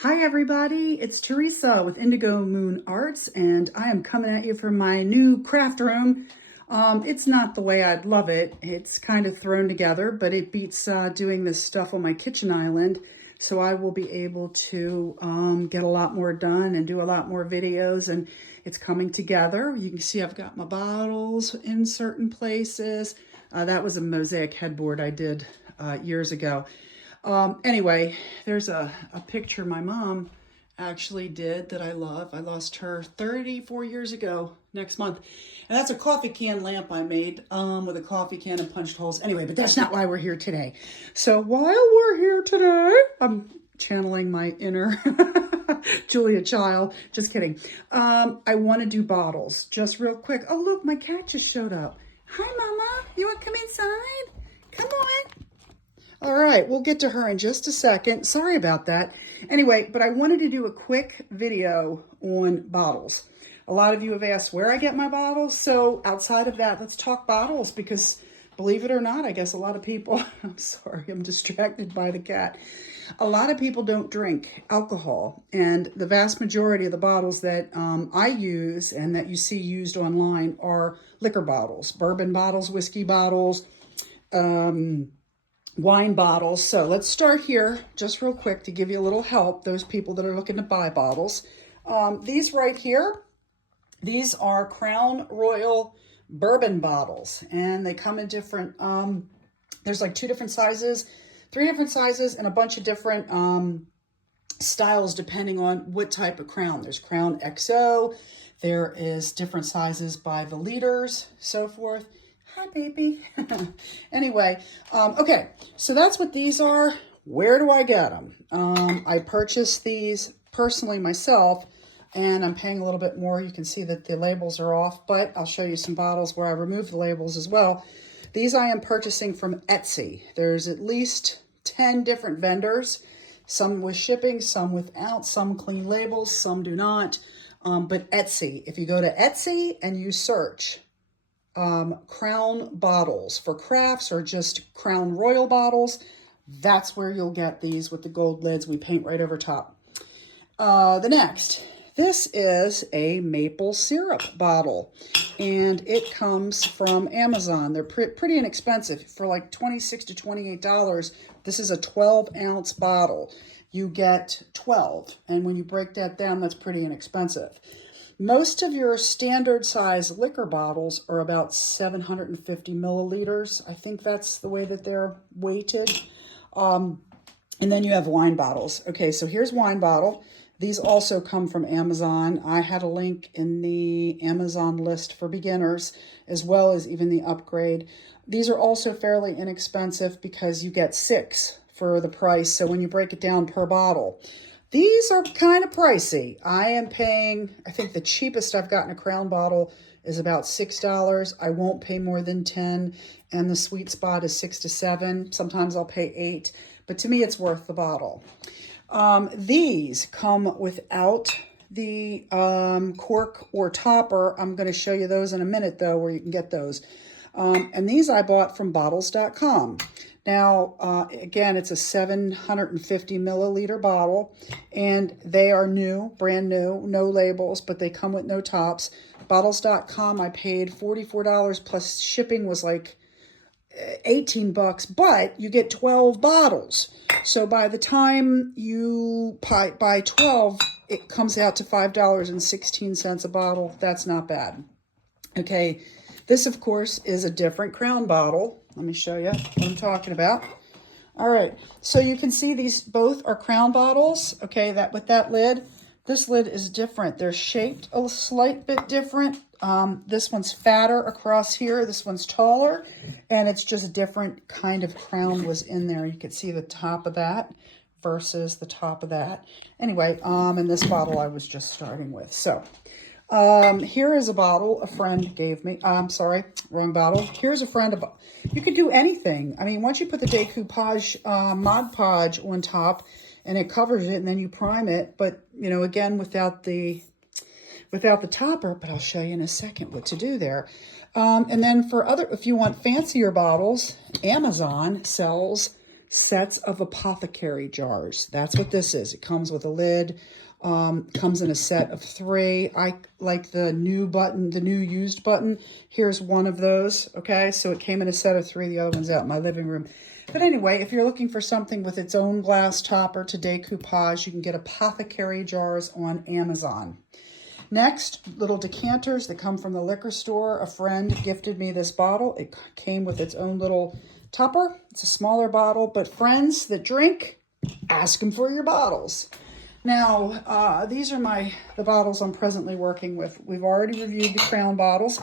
Hi everybody, it's Teresa with Indigo Moon Arts, and I am coming at you from my new craft room. It's not the way I'd love it. It's kind of thrown together, but it beats doing this stuff on my kitchen island. So I will be able to get a lot more done and do a lot more videos, and it's coming together. You can see I've got my bottles in certain places. That was a mosaic headboard I did years ago. Anyway, there's a picture my mom actually did that I love. I lost her 34 years ago next month. And that's a coffee can lamp I made with a coffee can and punched holes. Anyway, but that's not why we're here today. So while we're here today, I'm channeling my inner Julia Child. Just kidding. I want to do bottles just real quick. Oh, look, my cat just showed up. Hi, Mama. You want to come inside? Come on. All right, we'll get to her in just a second. Sorry about that. Anyway, but I wanted to do a quick video on bottles. A lot of you have asked where I get my bottles. So outside of that, let's talk bottles because believe it or not, I guess a lot of people, I'm sorry, I'm distracted by the cat. A lot of people don't drink alcohol, and the vast majority of the bottles that I use and that you see used online are liquor bottles, bourbon bottles, whiskey bottles, wine bottles. So let's start here just real quick to give you a little help, those people that are looking to buy bottles. These right here, these are Crown Royal bourbon bottles, and they come in different, there's like 2 different sizes, 3 different sizes, and a bunch of different styles depending on what type of Crown. There's Crown XO, there is different sizes by the liters, so forth. Hi, baby. Anyway, okay, so that's what these are. Where do I get them? I purchased these personally myself, and I'm paying a little bit more. You can see that the labels are off, but I'll show you some bottles where I removed the labels as well. These I am purchasing from Etsy. There's at least 10 different vendors, some with shipping, some without, some clean labels, some do not. But Etsy, if you go to Etsy and you search Crown bottles for crafts or just Crown Royal bottles, that's where you'll get these with the gold lids we paint right over top. The next, this is a maple syrup bottle, and it comes from Amazon. They're pretty inexpensive for like $26 to $28. This is a 12-ounce bottle. You get 12, and when you break that down, that's pretty inexpensive. Most of your standard size liquor bottles are about 750 milliliters. I think that's the way that they're weighted. And then you have wine bottles. Okay, so here's wine bottle. These also come from Amazon. I had a link in the Amazon list for beginners, as well as even the upgrade. These are also fairly inexpensive because you get 6 for the price. So when you break it down per bottle, these are kind of pricey. I am paying, I think the cheapest I've gotten a Crown bottle is about $6. I won't pay more than 10, and the sweet spot is 6 to 7. Sometimes I'll pay 8, but to me it's worth the bottle. These come without the cork or topper. I'm going to show you those in a minute though, where you can get those. And these I bought from bottles.com. Now, again, it's a 750 milliliter bottle, and they are new, brand new, no labels, but they come with no tops. Bottles.com, I paid $44 plus shipping was like 18 bucks, but you get 12 bottles. So by the time you buy 12, it comes out to $5.16 a bottle. That's not bad. Okay, this, of course, is a different Crown bottle. Let me show you what I'm talking about. All right, so you can see these both are Crown bottles. Okay, that with that lid, this lid is different. They're shaped a slight bit different. This one's fatter across here. This one's taller, and it's just a different kind of crown was in there. You can see the top of that versus the top of that. Anyway, in this bottle I was just starting with. So here is a bottle a friend gave me. Sorry, wrong bottle. Here's a friend. You could do anything. I mean, once you put the Decoupage Mod Podge on top and it covers it, and then you prime it, but you know, again, without the topper, but I'll show you in a second what to do there. And then for other, if you want fancier bottles, Amazon sells sets of apothecary jars. That's what this is. It comes with a lid, comes in a set of 3. I like the new button, the new used button. Here's one of those, okay? So it came in a set of 3. The other one's out in my living room. But anyway, if you're looking for something with its own glass topper to decoupage, you can get apothecary jars on Amazon. Next, little decanters that come from the liquor store. A friend gifted me this bottle. It came with its own little tupper. It's a smaller bottle, but friends that drink, ask them for your bottles. Now, these are the bottles I'm presently working with. We've already reviewed the Crown bottles.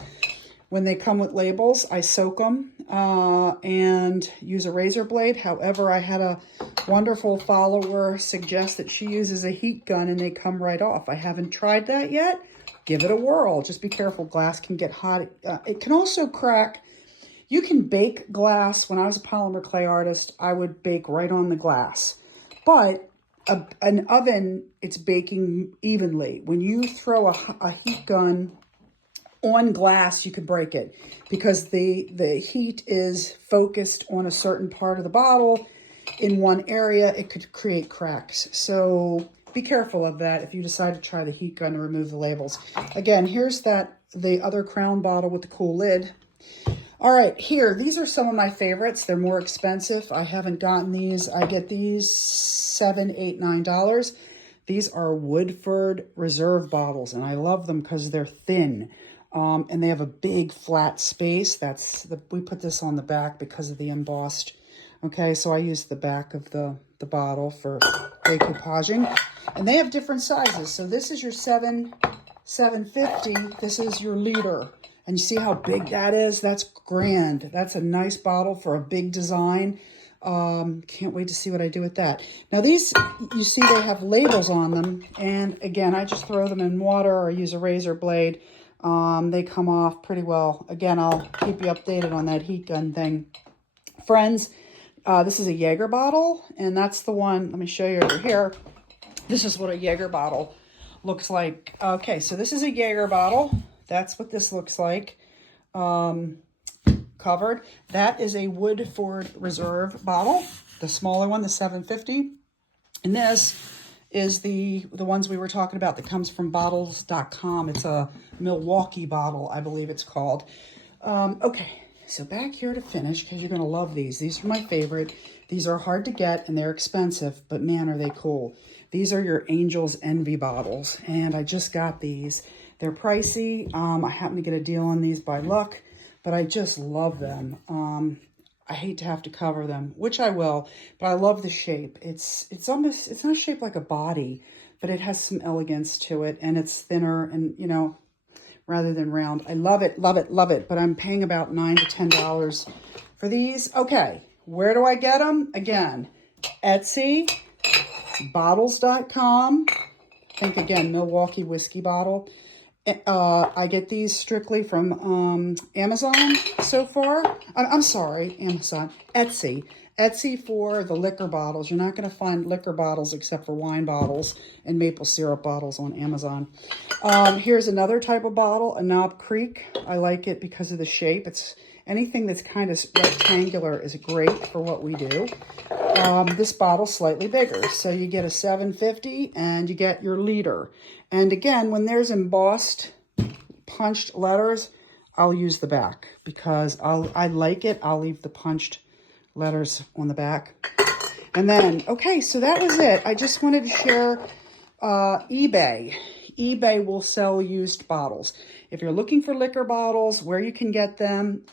When they come with labels, I soak them and use a razor blade. However, I had a wonderful follower suggest that she uses a heat gun and they come right off. I haven't tried that yet. Give it a whirl. Just be careful. Glass can get hot. It can also crack. You can bake glass. When I was a polymer clay artist, I would bake right on the glass. But an oven, it's baking evenly. When you throw a heat gun on glass, you could break it because the heat is focused on a certain part of the bottle in one area. It could create cracks. So be careful of that if you decide to try the heat gun to remove the labels. Again, here's the other Crown bottle with the cool lid. All right, here, these are some of my favorites. They're more expensive. I haven't gotten these. I get these $7, $8, $9. These are Woodford Reserve bottles, and I love them because they're thin. And they have a big flat space. We put this on the back because of the embossed. Okay, so I use the back of the bottle for decoupaging. And they have different sizes. So this is your 750. This is your liter. And you see how big that is? That's grand. That's a nice bottle for a big design. Can't wait to see what I do with that. Now these, you see they have labels on them. And again, I just throw them in water or use a razor blade. They come off pretty well. Again, I'll keep you updated on that heat gun thing. Friends, this is a Jaeger bottle, and that's the one. Let me show you over here. This is what a Jaeger bottle looks like. Okay, so this is a Jaeger bottle. That's what this looks like, covered. That is a Woodford Reserve bottle, the smaller one, the 750. And this is the ones we were talking about that comes from bottles.com. It's a Milwaukee bottle, I believe it's called. Okay, so back here to finish, because you're going to love these. These are my favorite. These are hard to get, and they're expensive, but man, are they cool. These are your Angel's Envy bottles, and I just got these. They're pricey. I happen to get a deal on these by luck, but I just love them. I hate to have to cover them, which I will, but I love the shape. It's not shaped like a body, but it has some elegance to it, and it's thinner and, you know, rather than round. I love it, love it, love it, but I'm paying about $9 to $10 for these. Okay, where do I get them? Again, Etsy, bottles.com. Think again, Milwaukee whiskey bottle. I get these strictly from Amazon so far. I'm sorry, Amazon. Etsy. Etsy for the liquor bottles. You're not going to find liquor bottles except for wine bottles and maple syrup bottles on Amazon. Here's another type of bottle, a Knob Creek. I like it because of the shape. It's anything that's kind of rectangular is great for what we do. This bottle's slightly bigger. So you get a 750 and you get your liter. And again, when there's embossed, punched letters, I'll use the back because I like it. I'll leave the punched letters on the back. And then, okay, so that was it. I just wanted to share eBay. eBay will sell used bottles. If you're looking for liquor bottles, where you can get them,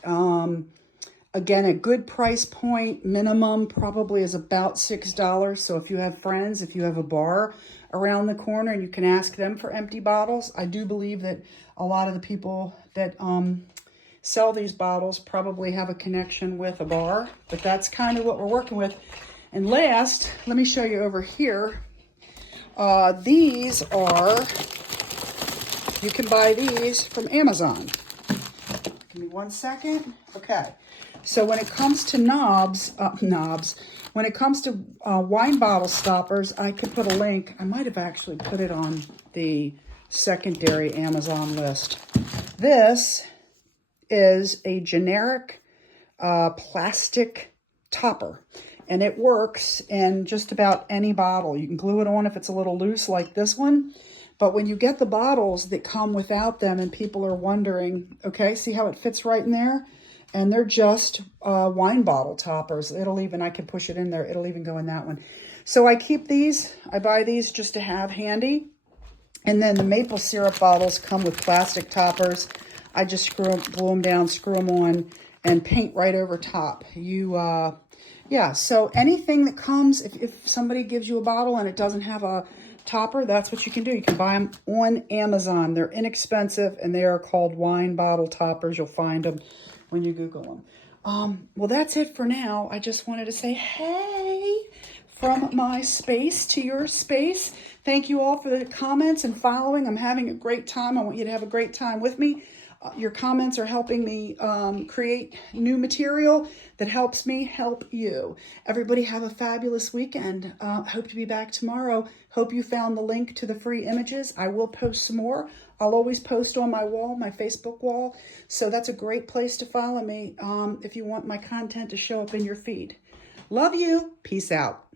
again, a good price point minimum probably is about $6. So if you have friends, if you have a bar around the corner and you can ask them for empty bottles, I do believe that a lot of the people that sell these bottles probably have a connection with a bar, but that's kind of what we're working with. And last, let me show you over here. These are, you can buy these from Amazon. Give me 1 second. Okay. So when it comes to when it comes to wine bottle stoppers, I could put a link. I might have actually put it on the secondary Amazon list. This is a generic plastic topper. and it works in just about any bottle. You can glue it on if it's a little loose like this one. But when you get the bottles that come without them and people are wondering, okay, see how it fits right in there? And they're just wine bottle toppers. I can push it in there. It'll even go in that one. So I keep these. I buy these just to have handy. And then the maple syrup bottles come with plastic toppers. I just glue them down, screw them on, and paint right over top. Yeah, so anything that comes, if somebody gives you a bottle and it doesn't have a topper, that's what you can do. You can buy them on Amazon. They're inexpensive, and they are called wine bottle toppers. You'll find them when you Google them. Well, that's it for now. I just wanted to say, hey, from my space to your space. Thank you all for the comments and following. I'm having a great time. I want you to have a great time with me. Your comments are helping me create new material that helps me help you. Everybody have a fabulous weekend. Hope to be back tomorrow. Hope you found the link to the free images. I will post some more. I'll always post on my wall, my Facebook wall. So that's a great place to follow me if you want my content to show up in your feed. Love you. Peace out.